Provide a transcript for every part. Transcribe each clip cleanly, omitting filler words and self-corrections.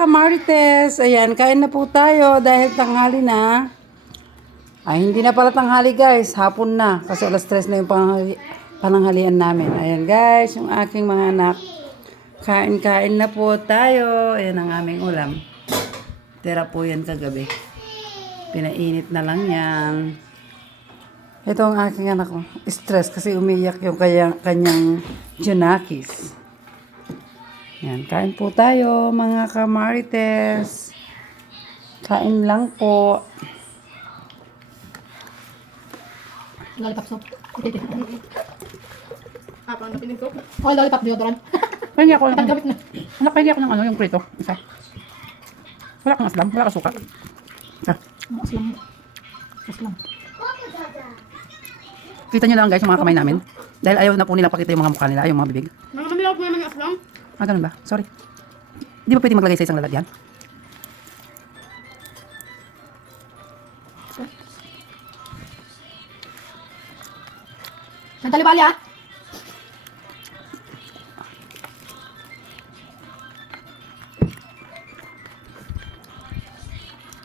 kamarites, ayan, kain na po tayo dahil tanghali na. Ay, hindi na pala tanghali guys, hapon na. Kasi alas 3 na yung pananghalian namin. Ayan guys, yung aking mga anak. Kain-kain na po tayo. Ayan ang aming ulam. Tira po yan kagabi. Pinainit na lang yan. Ito ang aking anak ko. Stress kasi umiyak yung kanyang Junakis. Yan, kain po tayo mga kamarites. Kain lang po. Lollipop soap. Ito. Apa ang napinig ko? Oh, lollipop deodorant. Pahingi ako ng Paggamit na. anak, pahingi ako ng yung prito. Isa. Wala kang aslam, wala kang suka. Ah, Aslam. Aslam. kita nyo lang guys yung mga kamay namin. Dahil ayaw na po nila pakita yung mga mukha nila, yung mga bibig. Mga manilaw po naman yung aslam. Ah, ganun ba? Sorry. Di ba pwede maglagay sa isang lalagyan? Sandali bali ah.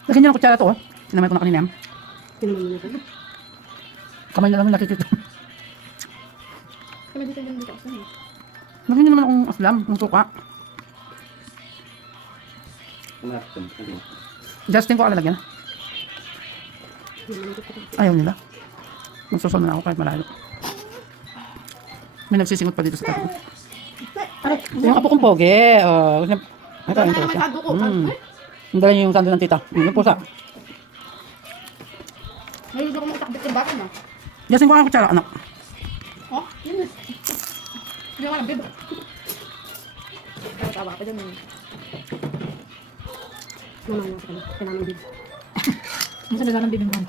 Lagyan nyo ng kutsara to, oh. Sinamay ko na kanina yan. Tinaman mo na. Kamay na lang yung nakikita. Kami dito yung dito aslam. Lagyan nyo naman akong aslam, ng suka. Justin ko alalagyan. Ayaw nila. Magsusol na ako kahit malayo. May nagsisingot pa dito sa tabi. Yung apo kong pogi. Oh, ito, Wala ito, naman ito. sado ko. Ang dala niyo yung sando ng tita. Yung pusa. Mayroon ako mga takbit yung bata na. Justin ko ang kutsara, anak. Oh, yun na. Hindi ako alam, bebe. Tawa ka pa dyan. Naman mo sa kanya. Kailangan din. Ang sandali ng bibing ko.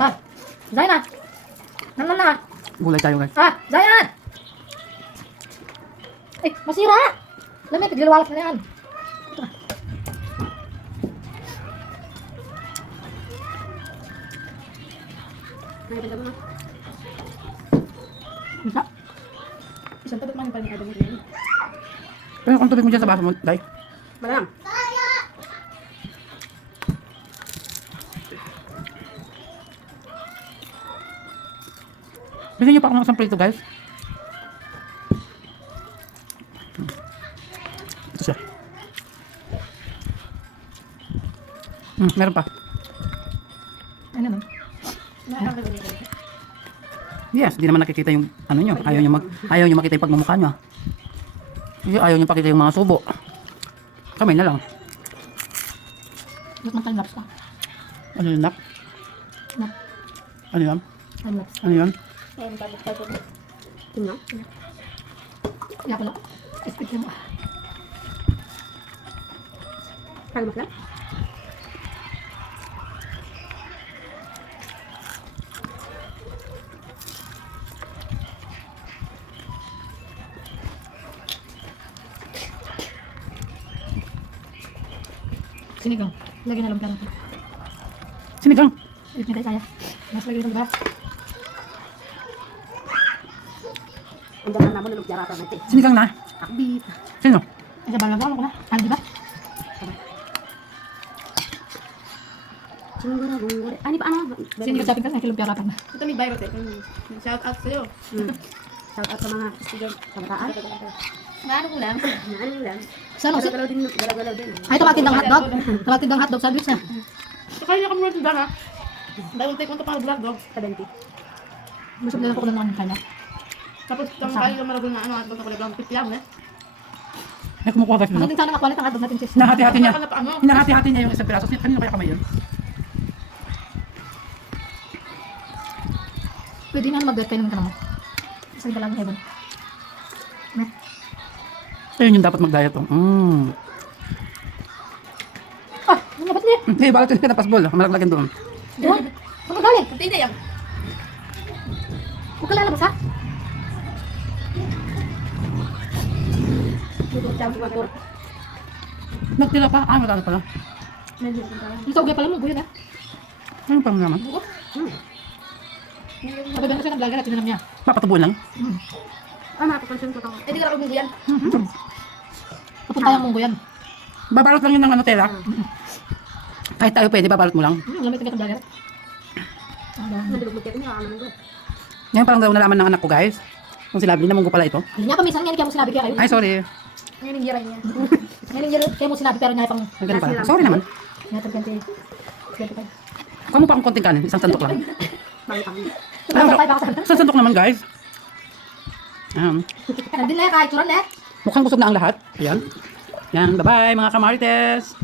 Ha? Zainat! Naman na! Gulay tayo guys. Ha? Zainat! Eh, masira! Lamit, pagliliwalak na yan. Nakipagda mo na. Isa. Isang tabot man yung paling mo rin. Pero kung tubig mo dyan sa baso mo, day. Malang. Bigyan niyo pa ako ng isang prito guys. Ito siya. Meron pa. Ano no? Yes, di naman nakikita yung ano nyo. Ayaw nyo makita yung pagmumukha nyo. Ayaw nyo pakita yung mga subo. Kamay na lang. Ba't man time-lapse ka? Ano yun, nak? Nak. Ano yun? Time-lapse. Ano yun? Tingnan. Kaya pala. Speak mo. Kaya mo lang? Sinigang. Lagyan na lang pala. Sinigang. Ulit na tayo kaya. Mas lagyan ng ba? Ang dami naman nalog jarata natin. Sinigang na. Akbit. Sino? Ay, sa balang ko na. Ano di ba? Sinugara, bungara. Ano ba ano? Sinigang sa atin kasi kilong piyaratan na. Ito may virus eh. Shout out sa'yo. Shout out sa mga student. Kabataan. Ano ko lang? Ano ko lang? Saan mo? Galaw-galaw din. Galaw-galaw din. Ay, tumatindang hotdog. Tumatindang hotdog sandwich na. So, kaya ka muna tinda ha? Dahil take mo ito pang vlog dog. 70. Busog na lang ko lang ng kanya. Tapos kung kaya ka maragol na ano at ito lang pitya mo eh. Ay, kumukuha guys. Ang ating sana makwalit ang hotdog natin sis. Hinahati-hati niya. Ano pa ano? Hinahati-hati niya yung isang piraso. Kanino kaya kamay yun? Pwede nga mag-diet kayo ng tanong mo. Isa ka lang heaven. Ayun yung dapat mag-diet. Ah, ano ba't niya? Hindi, bakit yung pinapasbol? Malaglagan doon. Doon? Saan ka galing? Hindi yan. Huwag ka lalabas ha? Nagtira pa. Ah, matalo pala. Yung sa ugay pala mo, buyan ha? Ano pa naman? Sabi ba na siya nag-vlogger at tinanong niya. Papatubuin lang. Ah, mapapansin ko ito. Eh, di ka ako yan. Papunta yung munggo yan. Babalot lang yun ng ano, tela. Kahit tayo pwede, babalot mo lang. Lamit ka ng vlogger. Nalulugmot kayo, nakakaman ko. Ngayon parang daw nalaman ng anak ko, guys. Kung sila, naman ko pala ito. Hindi niya pa minsan ngayon kaya mo sinabi kaya kayo. Ay, sorry. Ngayon yung giray niya. Ngayon yung giray kaya mo sinabi pero ngayon pang Ay, ganun pala. Sorry naman. ngayon 25. Kuha mo pa akong konting kanin. Isang sandok lang. Ano pa ba Isang sandok naman, guys. Ayan. Nandun na kahit suran na. Mukhang busog na ang lahat. Ayan. Yan, bye-bye mga kamarites.